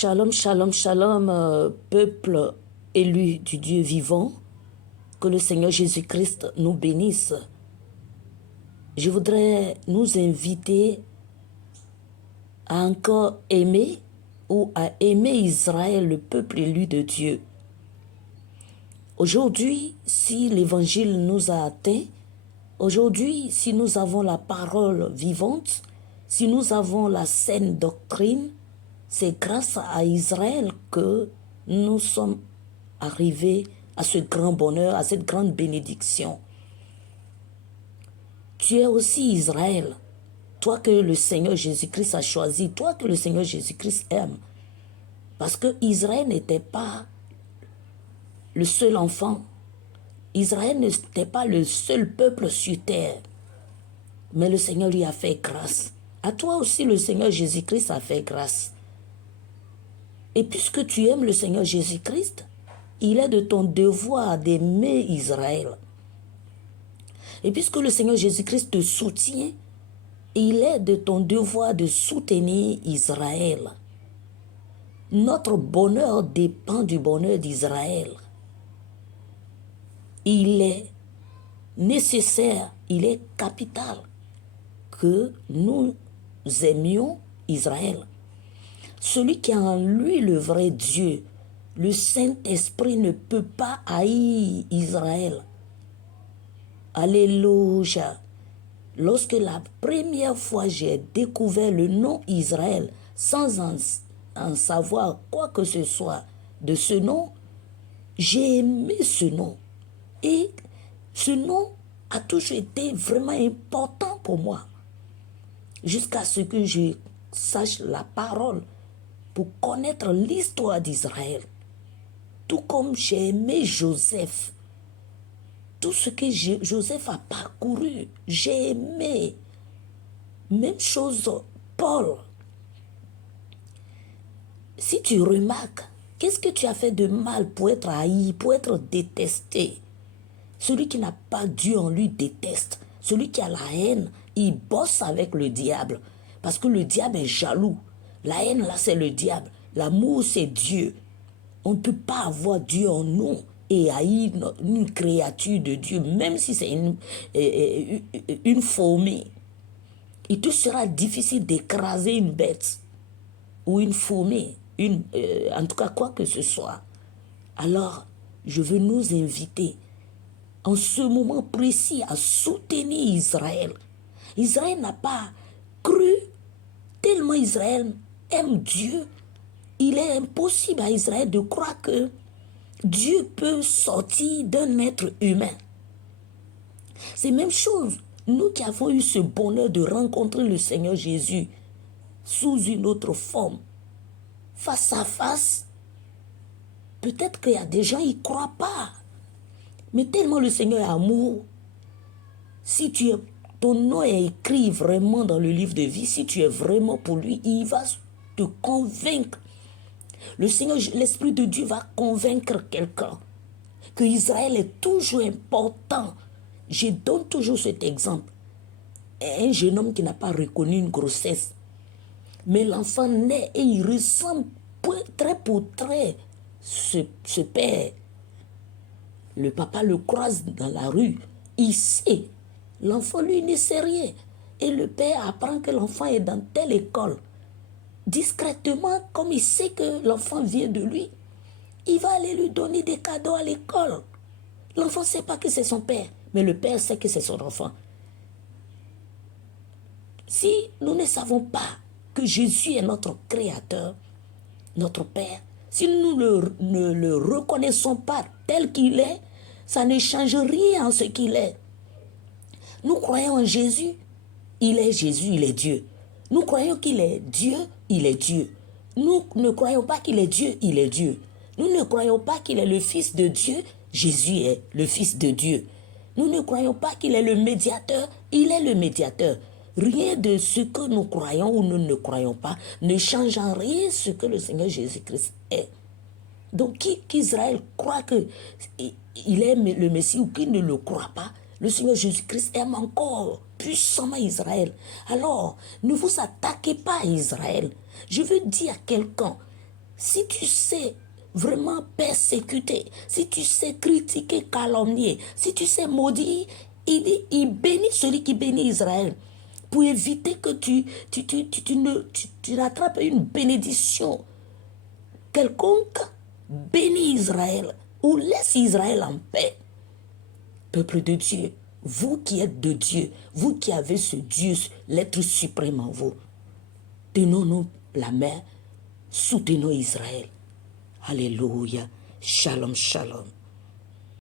Shalom, shalom, shalom, peuple élu du Dieu vivant, que le Seigneur Jésus-Christ nous bénisse. Je voudrais nous inviter à encore aimer ou à aimer Israël, le peuple élu de Dieu. Aujourd'hui, si l'évangile nous a atteints, aujourd'hui, si nous avons la parole vivante, si nous avons la saine doctrine, c'est grâce à Israël que nous sommes arrivés à ce grand bonheur, à cette grande bénédiction. Tu es aussi Israël, toi que le Seigneur Jésus-Christ a choisi, toi que le Seigneur Jésus-Christ aime. Parce que Israël n'était pas le seul enfant. Israël n'était pas le seul peuple sur terre. Mais le Seigneur lui a fait grâce. À toi aussi, le Seigneur Jésus-Christ a fait grâce. Et puisque tu aimes le Seigneur Jésus-Christ, il est de ton devoir d'aimer Israël. Et puisque le Seigneur Jésus-Christ te soutient, il est de ton devoir de soutenir Israël. Notre bonheur dépend du bonheur d'Israël. Il est nécessaire, il est capital que nous aimions Israël. Celui qui a en lui le vrai Dieu, le Saint-Esprit ne peut pas haïr Israël. Alléluia. Lorsque la première fois j'ai découvert le nom Israël sans en savoir quoi que ce soit de ce nom, j'ai aimé ce nom. Et ce nom a toujours été vraiment important pour moi. Jusqu'à ce que je sache la parole pour connaître l'histoire d'Israël. Tout comme j'ai aimé Joseph. Tout ce que Joseph a parcouru, j'ai aimé. Même chose, Paul. Si tu remarques, qu'est-ce que tu as fait de mal pour être haï, pour être détesté? Celui qui n'a pas Dieu en lui déteste. Celui qui a la haine, il bosse avec le diable. Parce que le diable est jaloux. La haine, là, c'est le diable. L'amour, c'est Dieu. On ne peut pas avoir Dieu en nous et haïr une créature de Dieu, même si c'est une fourmi. Il te sera difficile d'écraser une bête ou une fourmi, en tout cas quoi que ce soit. Alors, je veux nous inviter en ce moment précis à soutenir Israël. Israël n'a pas cru, tellement Israël aime Dieu. Il est impossible à Israël de croire que Dieu peut sortir d'un être humain. C'est la même chose. Nous qui avons eu ce bonheur de rencontrer le Seigneur Jésus sous une autre forme, face à face, peut-être qu'il y a des gens qui ne croient pas. Mais tellement le Seigneur est amour, si ton nom est écrit vraiment dans le livre de vie, si tu es vraiment pour lui, il va te convaincre. Le Seigneur, l'Esprit de Dieu va convaincre quelqu'un que Israël est toujours important. Je donne toujours cet exemple. Un jeune homme qui n'a pas reconnu une grossesse, mais l'enfant naît et il ressemble trait pour trait ce père. Le papa le croise dans la rue, il sait. L'enfant, lui, ne sait rien. Et le père apprend que l'enfant est dans telle école. Discrètement, comme il sait que l'enfant vient de lui, il va aller lui donner des cadeaux à l'école. L'enfant ne sait pas que c'est son père, mais le père sait que c'est son enfant. Si nous ne savons pas que Jésus est notre créateur, notre Père, si nous ne le reconnaissons pas tel qu'il est, ça ne change rien en ce qu'il est. Nous croyons en Jésus, il est Jésus, il est Dieu. Nous croyons qu'il est Dieu, il est Dieu. Nous ne croyons pas qu'il est Dieu, il est Dieu. Nous ne croyons pas qu'il est le Fils de Dieu, Jésus est le Fils de Dieu. Nous ne croyons pas qu'il est le médiateur, il est le médiateur. Rien de ce que nous croyons ou nous ne croyons pas ne change en rien ce que le Seigneur Jésus-Christ est. Donc, qu'Israël croit qu'il est le Messie ou qu'il ne le croit pas, le Seigneur Jésus-Christ aime encore puissamment Israël. Alors, ne vous attaquez pas à Israël. Je veux dire à quelqu'un, Si tu sais vraiment persécuter, si tu sais critiquer, calomnier, si tu sais maudire, il dit, il bénit celui qui bénit Israël pour éviter que tu rattrapes une bénédiction quelconque. Bénis Israël ou laisse Israël en paix. Peuple de Dieu, vous qui êtes de Dieu, vous qui avez ce Dieu, l'être suprême en vous, tenons-nous la main, soutenons Israël. Alléluia. Shalom, shalom.